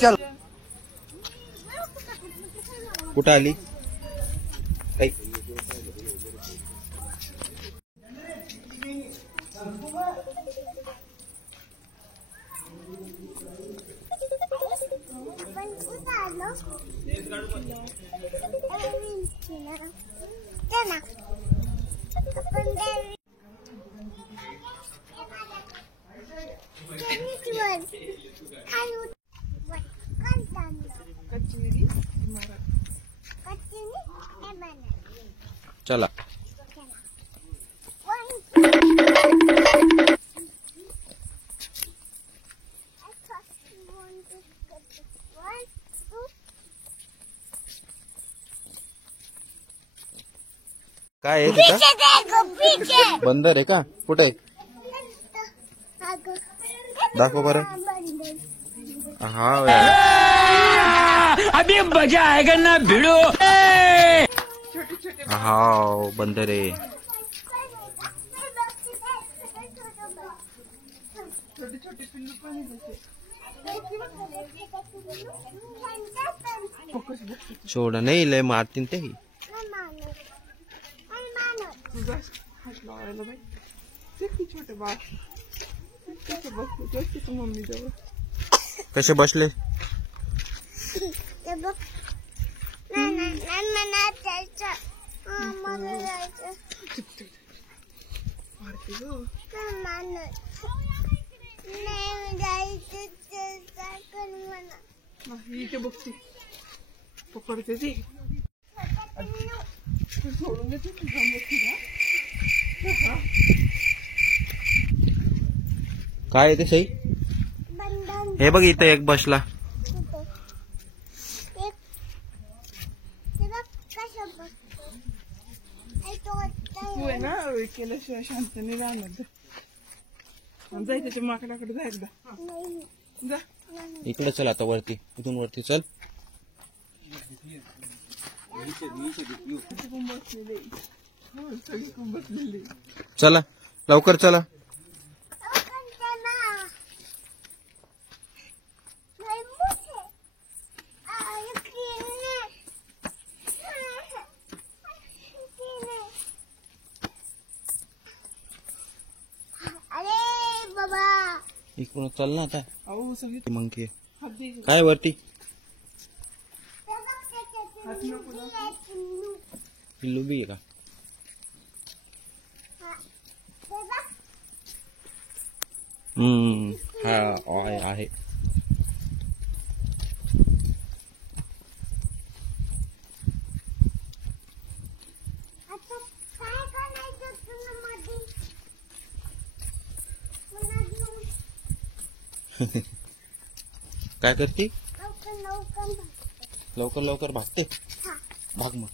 चल कुठं आली काही चला काय आहे तिथं? बंदर आहे का? कुठे दाखव बरं. हा अभी मजा आएगा ना भिड़ो. हा बंदर आहे. छोड़ नाही लय मारतीन ते. कसे बसले? बघते पकडते ती सोडून देते. काय आहे ते सई? हे बघ इथं एक बसला. तू आहे ना केल्याशिवाय शांत नाही राहणार. जाय त्याच्या माकडाकडे जा एकदा. जा इकडे चल आता वरती. इथून वरती चल. चला लवकर चला. इकडून चल ना आता. मंकी काय वरती पिल्लू बी आहे का? हा आहे. काय करती? लवकर लवकर भागते. भाग मग.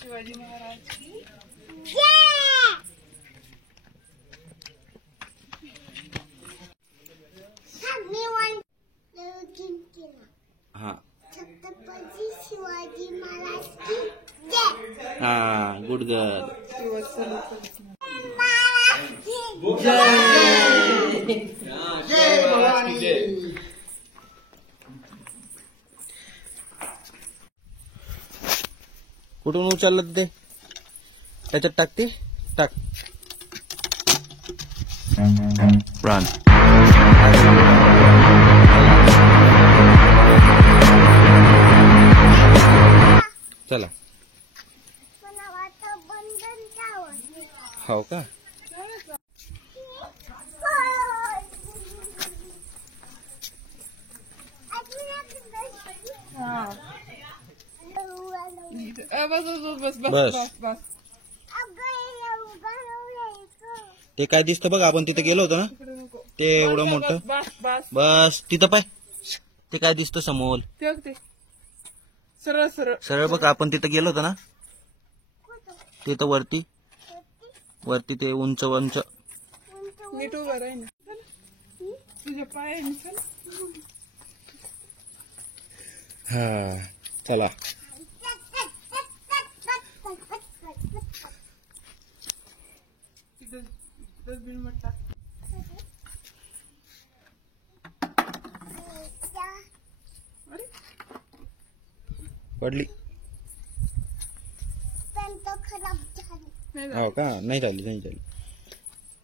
शिवाजी महाराज की हा छत्रपती शिवाजी महाराज की जय. हा गुड गर्ल. कुठून उचललं ते? त्याच्यात टाकते. टाक. रन. चला. हो का? बस बस बस बस बस. ते काय दिसतं बघ. आपण तिथे गेलो होतो ना. ते एवढं मोठं. बस तिथं पाय. ते काय दिसतं समोर. सरळ सरळ सरळ बघ. आपण तिथे गेलो होतो ना. ते तर वरती वरती ते उंच उंच. नीट उभं राही ना. तुझ्या पायाने चल. हा चला. डस्टबिन मध्ये टाक. अरे पडली. पेन तो खराब झाली. नाही हो झालं. का? नाही झाली नाही झाली.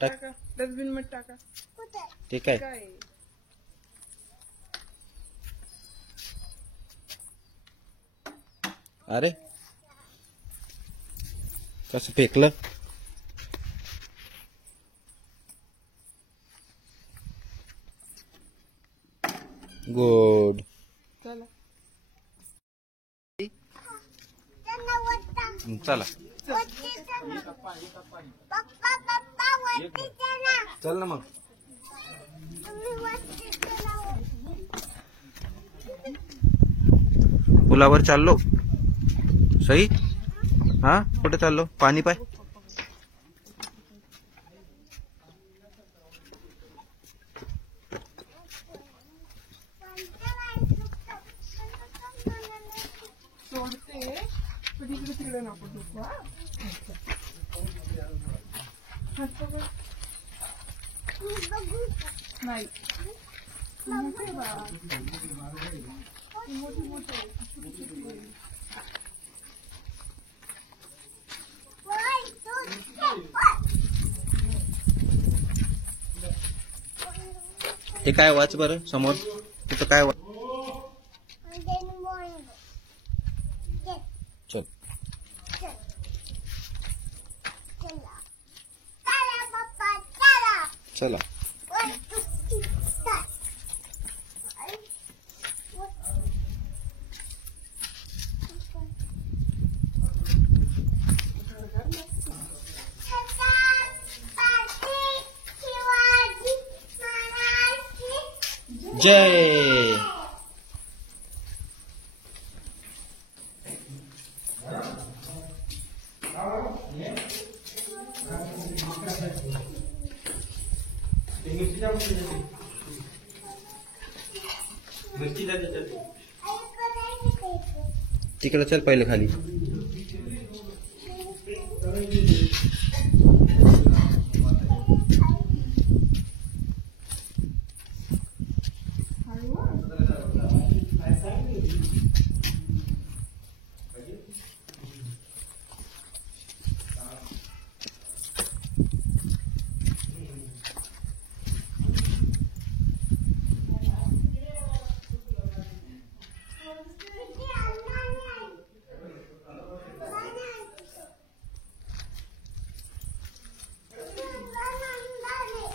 टाक. टाका डस्टबिन मध्ये टाका. कुठे? ते काय? काय अरे कसं फेकलं. गुड. चला. त्यांना वरता. चला वरती चला. पप्पा वरती चला. चल ना मग. तुम्ही वरती चला. पुलावर चाललो. सई हा कुठे चाललो? पाणी पाय. सोडते पण इकडे तिकडे नको दुखू. हा हात पकड. बघू. नाही मोठे बाळा. मोठी मोठे One, two, three. ते काय वाच बरं समोर तिथं काय वाच. And then one. Yes. चल Chला. चला पप्पा चला. चला. 1, 2, 3, start. छत्रपती शिवाजी महाराज. जय. तिकडे चल पहिले खाली.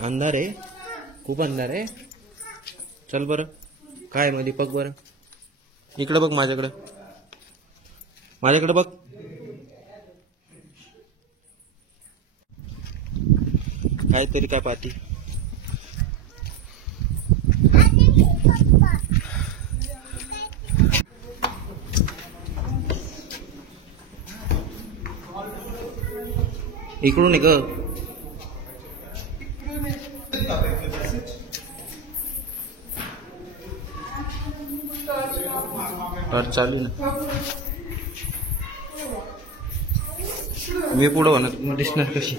अंधार आहे खूप अंधार आहे. चल बरं काय मध्ये बघ बरं. इकडे बघ माझ्याकडे. माझ्याकडे बघ. काहीतरी काय पाहती. इकडून आहे ग. टॉर्च चालू ना. मी पुढं होणार दिसणार कशी.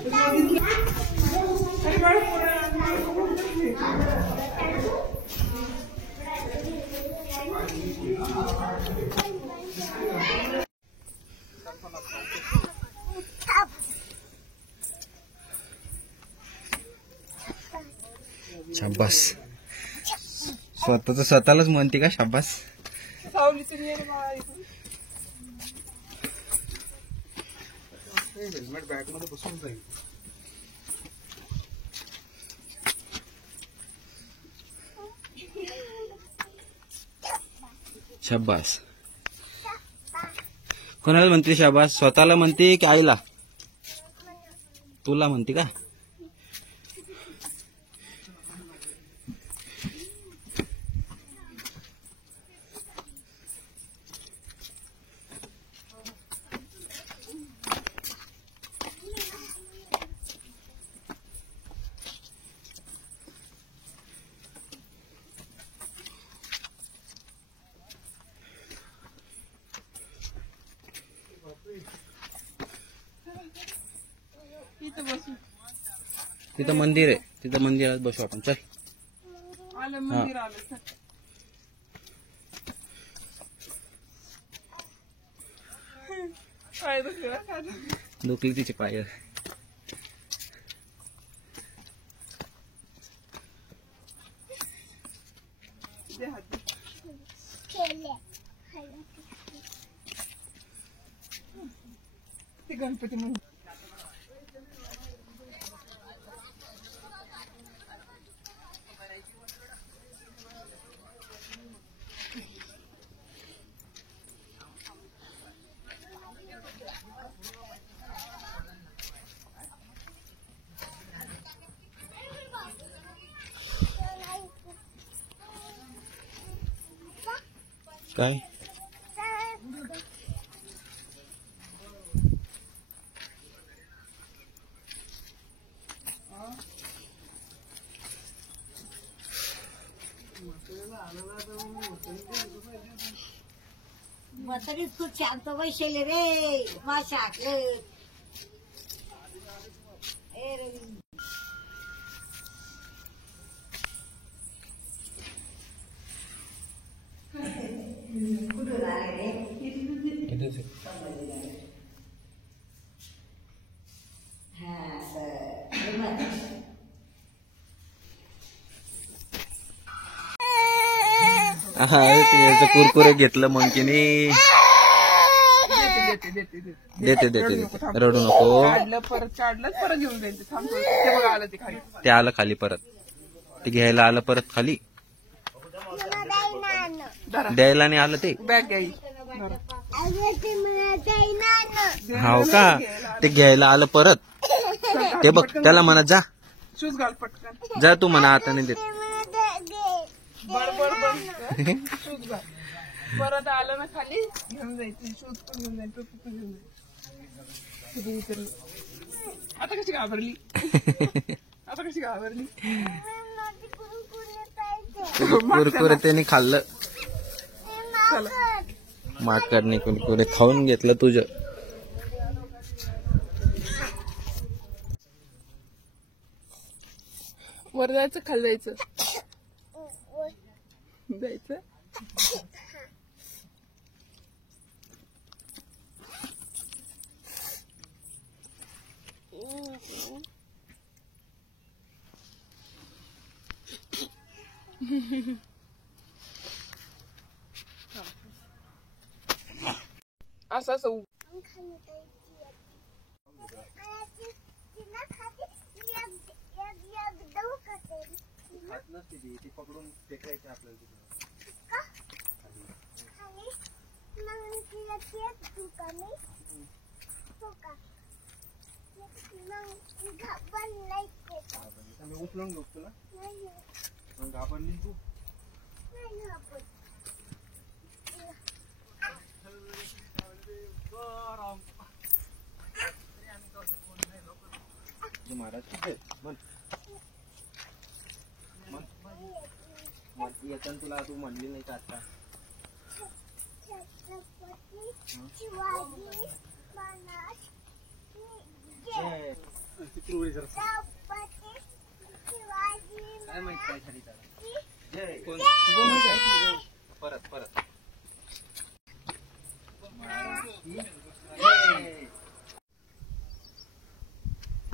शाबास. स्वतःलाच म्हणते का शाबास. सावलीतून ये रे बाळा इकडून. हेल्मेट बॅग मध्ये बसून जाईल. शाबास. कोणाला म्हणते शाबास? स्वतःला म्हणते की आईला? तुला म्हणते का? इथं बसू. तिथं मंदिर आहे, तिथं मंदिरात बसू आपण. चल आलं मंदिर आलं. चल. पाय दुखले बरं का आता. दुखली तिची पाय. दे हात दे. खेळले. ते गणपती म्हणून. काय म्हातारी तू शांत बसले रे माशा याचं कुरकुरे घेतलं मंकीने. देते देते देते देते, रडू नको. काढलं परत घेऊन जाईल. ते थांबतो. ते बघा आलं ते खाली. ते आलं खाली परत, ते घ्यायला आलं परत खाली. द्यायला नाही आलं ते. बॅग घ्याई. हाव का, ते घ्यायला आलं परत. ते बघ त्याला म्हणत जा, शूज घाल पटकन. जा तू म्हणा, आता नाही देत. बरोबर शूज घाल. परत आलं ना खाली घेऊन जायचं. शूज पण घेऊन जायचं, टोपी पण घेऊन जायचं. किती उतरली. आता कशी घाबरली. आता कशी घाबरली. कुरकुरे त्याने खाल्लं. चला. माकडने कुरकुरे खाऊन घेतलं तुझं. वर जायचं, खाली जायचं. जायचं. असं असं पकडून फेकायचे आपल्याला. मी उचलून घेऊ तुला. घाबरली तू. महाराज येताना तुला तू म्हणली नाही का आता. काय माहित काय झाली त्याला. परत परत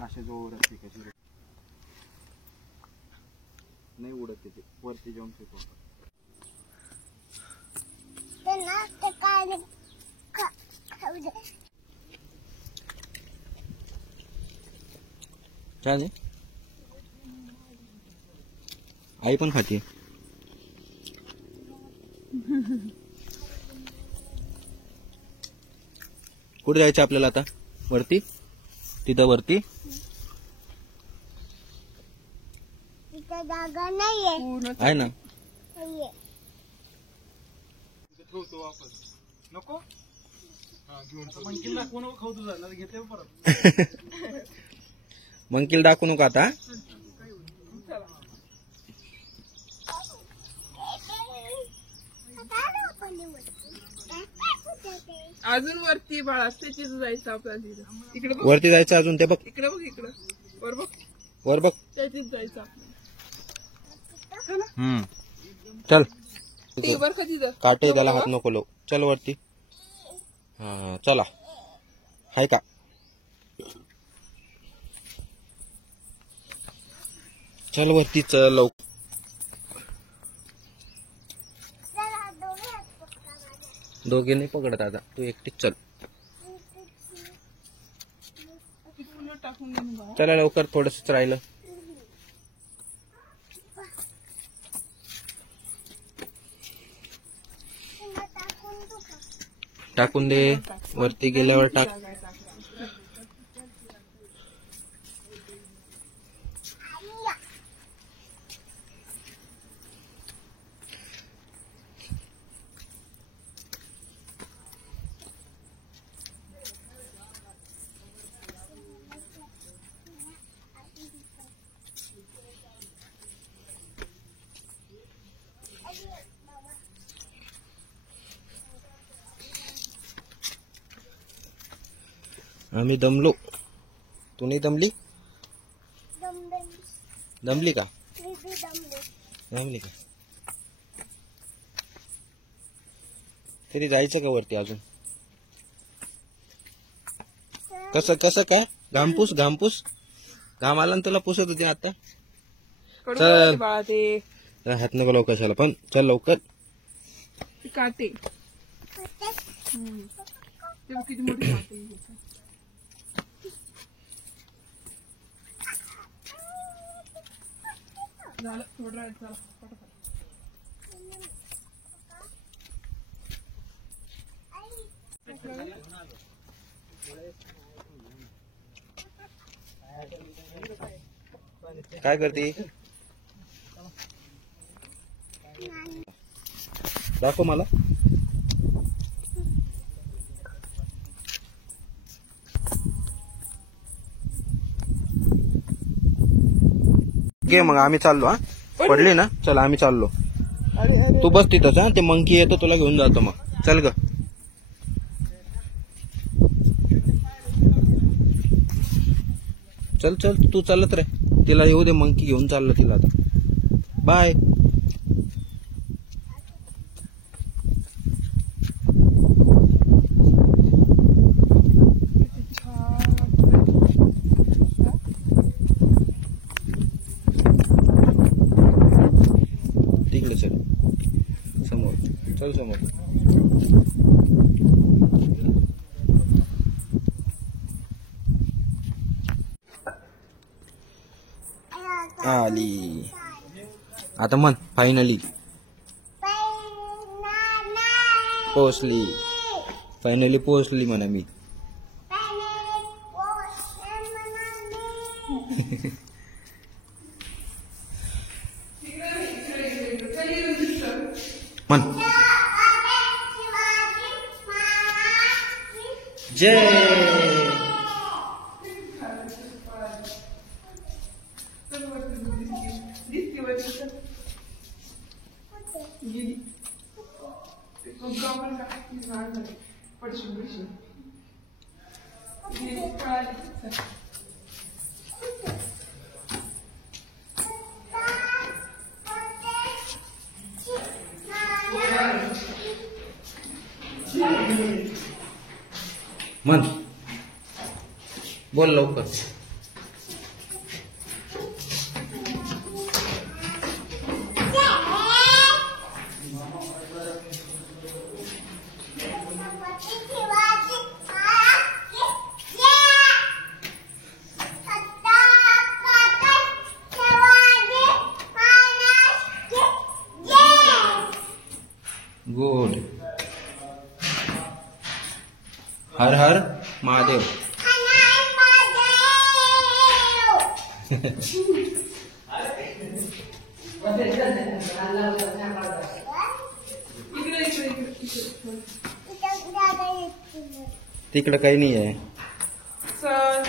अशा जवळ उडत कशी नाही उडत, तिथे वरती जाऊन फेकवतात. काय आई पण खाते. कुठे जायचं आपल्याला आता? वरती, तिथं वरती जागा नाहीये. आहे ना. नको मंकीला दाखवू नको आता. अजून वरती बाळा त्याची जायचं आपल्याला तिथं. इकडे बघ, वरती जायचं अजून ते बघ. इकडे बघ, इकडं वर बघ, वर बघ. त्याचीच जायचं आपल्याला. चल ते वर का तिथं काटे त्याला हात नको लावू. चल वरती. हा चला. हाय का? चल वरती चल लवकर. दोघे नाही पकडत आता, तू एकटीच चल. ती फुलं टाकून दे ना बाळा. चला लवकर, थोडंसंच राहिलं. टाकून दे, वरती गेल्यावर टाक. आम्ही दमलो. तू नाही दमली? दमली का? दमली का? तरी जायचं का वरती अजून? कसं कसं काय? घामपूस घामपूस घाम आला ना तुला, पुसत होती आता. कडू चल. लागते बाळा ते हात नको लावू कशाला पण. चल लवकर. ते काटे. ते बघ किती मोठे काटे. झालं, थोडं राहिलं, चला पटापट. काय करते? दाखव मला. घे मग, आम्ही चाललो. हा पडली ना, चल आम्ही चाललो. तू बस तिथंच. हा ते मंकी येतो, तुला घेऊन जातो मग. चल ग. चल चल तू चालत रे. तिला येऊ दे, मंकी घेऊन चाललो तिला आता. बाय. तिकडे चल, समोर चल, समोर. आली आता म्हण. फायनली पोहोचली. फायनली पोहोचली म्हणा मी. म्हण जय. दिसती वरती तर. गेली. ते गव्हाण टाकली, झाड झाली. पडशील पडशील. गेली, पळाली. चल. म्हण, बोल लवकर. गुड. हर हर महादेव. तिकडं काही नाही आहे. चल.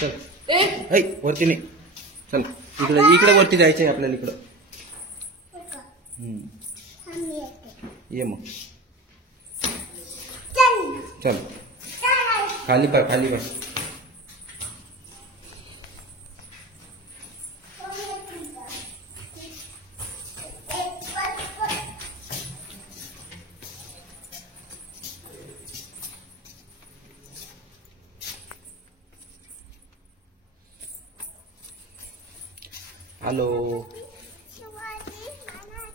चल. ए ऐ वरती नाही. चल इकडे इकडे वरती जायचंय आपल्याला इकडं. आम्ही येते. ये मग. चल. चल चल. खाली पाय खाली पाय. हॅलो शिवाजी महाराज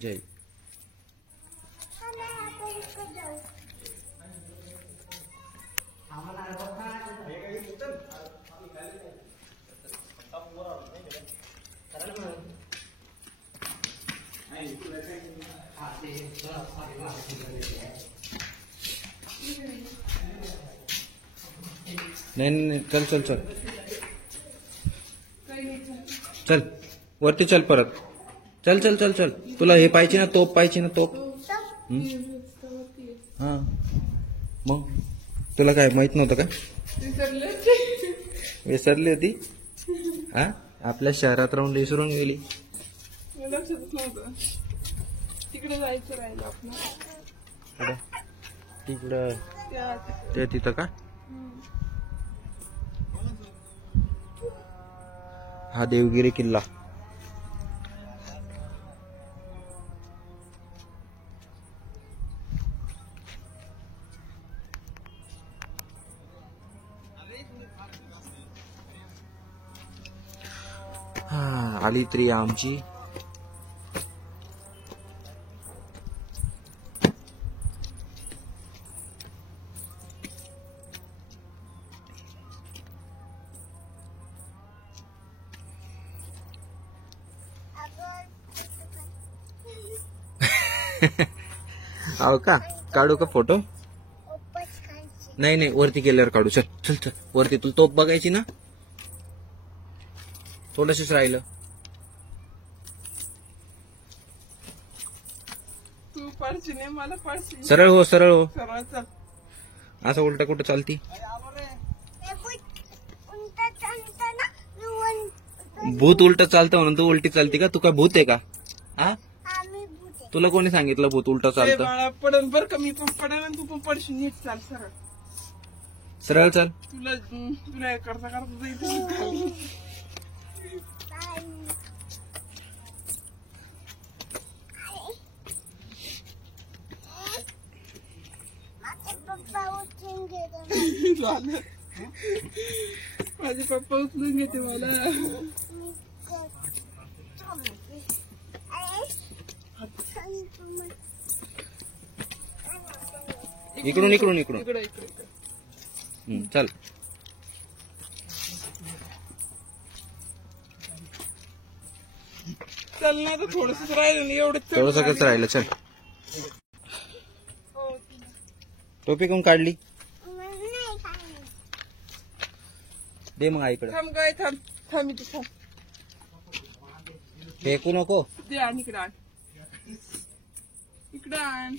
जय. चला आपण इकडे जाऊ. नाही नाही नाही. चल चल चल चल वरती चल परत. चल चल चल चल. तुला हे पाहिजे ना तोप पाहिजे ना तोप. हा मग तुला काय माहित नव्हतं का? विसरली होती. हा आपल्या शहरात राहून विसरून गेली. लक्षातच नव्हतं. तिकडे जायचं राहिलं आपलं. कुठं? तिकडं त्या ते तिथं का? हा देवगिरी किल्ला. हा आली तरी आमची. हो का? काढू का फोटो? उपवास खायची. नाही नाही वरती गेल्यावर काढू. चल चल चल वरती. तुला तोप बघायची ना? थोडंसंच राहिलं. तू पडशी नाही मला पडशी. सरळ हो सरळ हो. सरळ चल. असं उलटा कुठं चालती? हे भूत उलटा चालतं ना. मी भूत उलट चालतं म्हणून तू उलटी चालती का? तू काय भूत आहे का? हा आम्ही भूत आहे. तुला कोणी सांगितलं भूत उलट ए चालतं? बाळा पडन बर का मी पण पडेल आणि तू पण पडशी. नीट चाल सरळ. सरळ चाल. तुला तुला करता करता जायचं. बाय. माझे पप्पा उठून गेले. झालं. माझे पप्पा उचलून घेते मला. इकडून इकडून इकडून. इकडे इकडे इकडे. चल. चल ना तर थोडस राहिलं नाही एवढं. थोडस कसं राहिलं. चल टोपी कोण काढली? नाही काय. दे मग आईकडे. थांब काय थांब थांब इथे थांब. फेकू नको. दे आण इकडे आण. इकडे आण.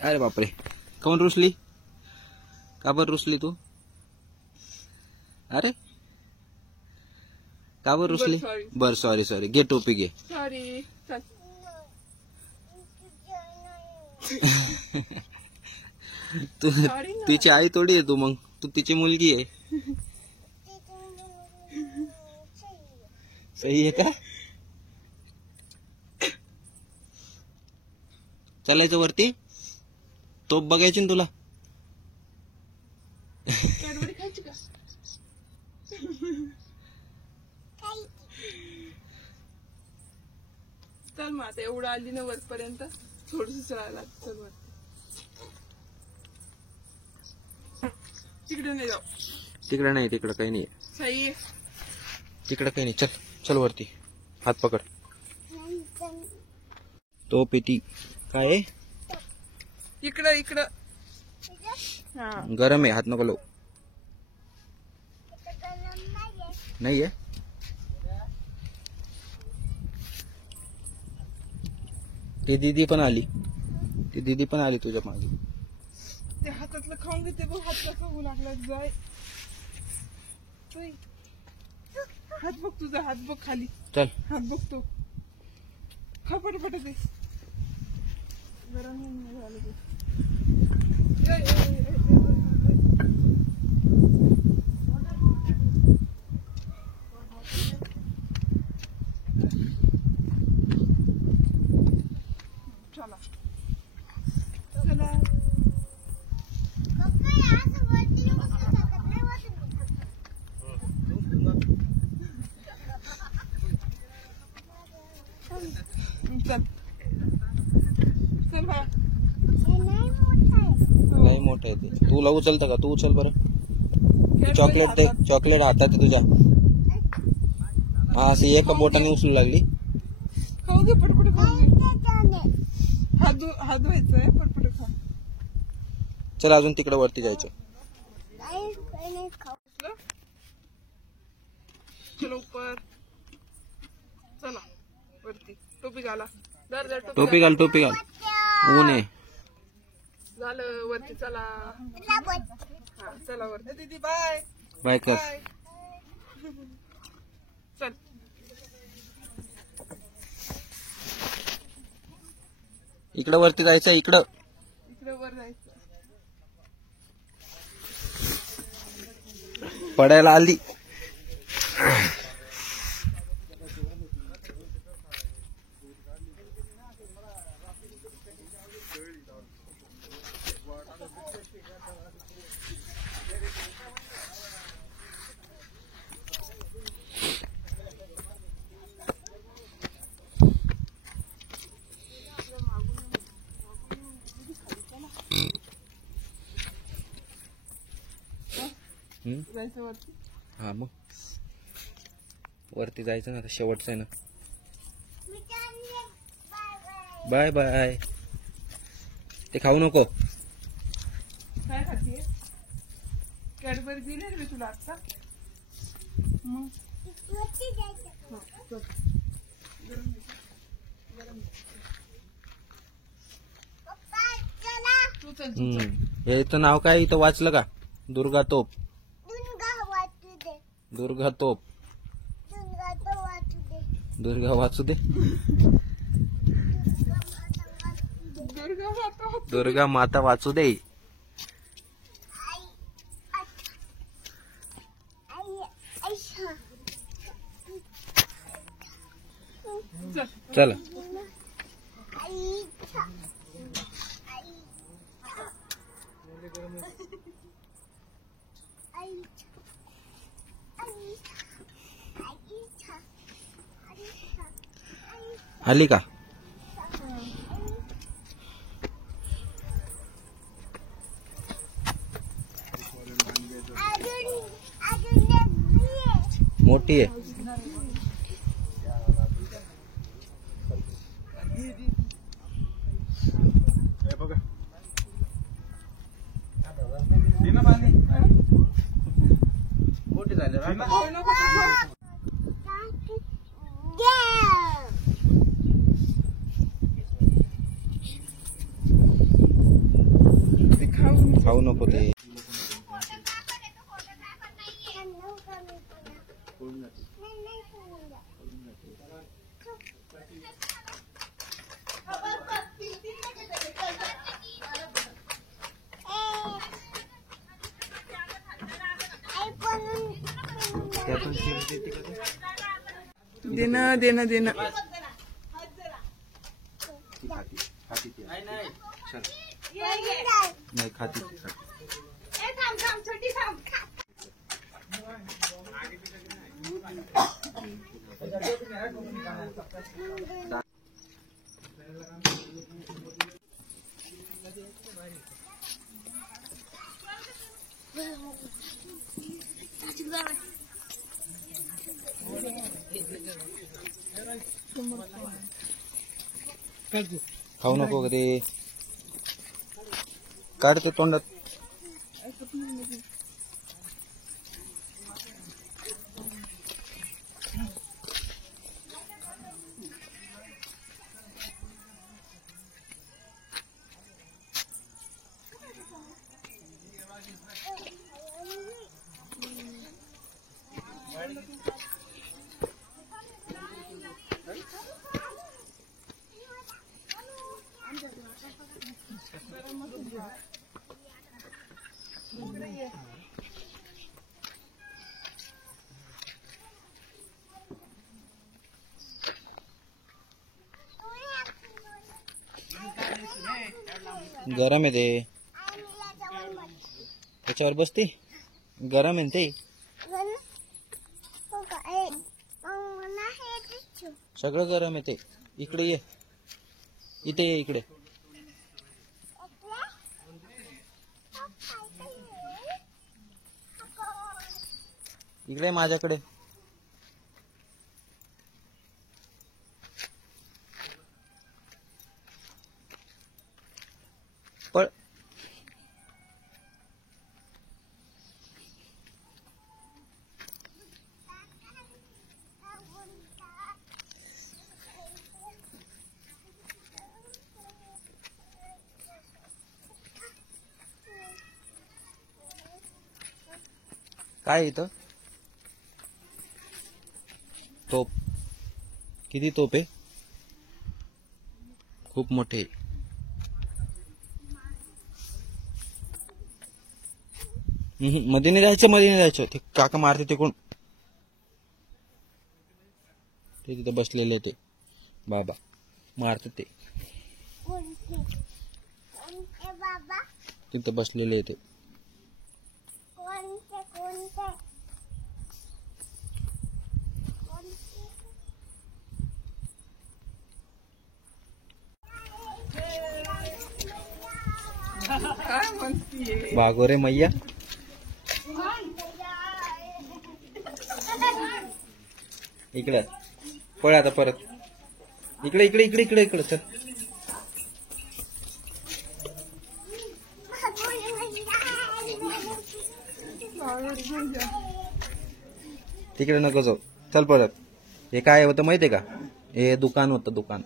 अरे बापरे. कोण रुसली? का बरं रुसली तू? अरे का बरं रुसली? sorry. बर सॉरी सॉरी. घे टोपी घे. सॉरी. चल. तू Sorry ना. तिची आई थोडी आहे तू. मग तू तिची मुलगी आहे. सही आहे का? चालायचं वरती. तोप बघायची ना तुला? कॅडबरी खायची का? चल मग आता एवढं आली ना वरपर्यंत. थोडस राहायला. चल वर. तिकडे नाही जाऊ. तिकडे नाही. तिकडे काही नाही. सही आहे. तिकडे काही नाही. चल चल वरती. हात पकड. तोप येती. काय आहे? इकडं इकडं. हा गरम आहे. हात नको लावू. नाहीये. ती दीदी पण आली. ती दीदी पण आली तुझ्या मागे. ते हातातलं खाऊन घेते बघ. हात कसं होऊ लागला जाय. हात बघ तुझा. हात बघ खाली. चल हात बघतो. खा पटापट ते. गरम नाही झालं ते. ए, ए, ए, ए, ए, ए. चला चला. पप्पा असं वरती नको टाकत नाही वाटत. चल चल बा. हे नाही मोठं आहे. नाही मोठं आहे ते. तुला उचलतं का? तू उचल बरं. चॉकलेट दे. चॉकलेट हातात आहे तुझ्या. हा अशी एका बोटाने उचलू लागली. खाऊ दे पटपट खाऊ दे. त्याच्याने हात धुवायचंय पटपट खा. चल अजून तिकडे वरती जायचं. काही नाही खाऊ. चलो ऊपर. चला वरती. टोपी घाला. दर दर टोपी घाल. टोपी घाल. ऊन आहे. झालं वरती. चला लावत. हा चला वरती. दीदी बाय बाय कर. बाय. चल इकडं वरती जायचं. इकडं इकडे वर जायचं. पडायला आली. जायचं वरती. हा मग वरती जायचं ना. आता शेवटचं आहे ना. मी चालले. Bye bye. Bye bye. ते खाऊ नको. काय खातीये? कॅडबरी दिली रे मी तुला आता. मग वरती जायचं. हा, चल. पप्पा चला. तू चल तू चल. याचं नाव काय इथं वाचलं का? दुर्गा तोप. दुर्गा वाचू दे. दुर्गा तोप. दुर्गा तो वाचू दे. दुर्गा वाचू दे. दुर्गा माता होत. दुर्गा माता वाचू दे. आई आई आई चल चला आई आली का? मोठी आहे. मोठी झाली. ते खाऊ. खाऊ नको ते. देणं देणं देणं. नाही खाती. खाऊ नको कधी. काढते तोंडात. गरम आहे ते. त्याच्यावर बसती. गरम आहे ना ते. सगळं गरम आहे ते. इकडे ये. इथे ये इकडे. इकडे माझ्याकडे. पळ. काय इथं तोप. किती तोप आहे. खूप मोठे. मध्ये नाही जायचं. ते काका मारते तिकडून. ते तिथे बसलेले ते बाबा मारते ते. बाबा तिथे बसलेले ते. काय म्हणतीये. बागोरे मैया. इकडे पळ आता परत. इकडे इकडे इकडे इकडे इकडे चल. तिकडे नको जाऊ. चल परत. हे काय होतं माहितीये का. हे दुकान होतं. दुकान.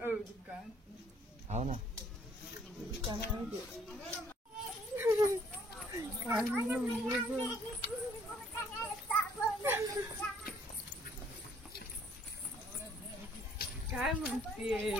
दुकान. हो ना. काय म्हणतीये.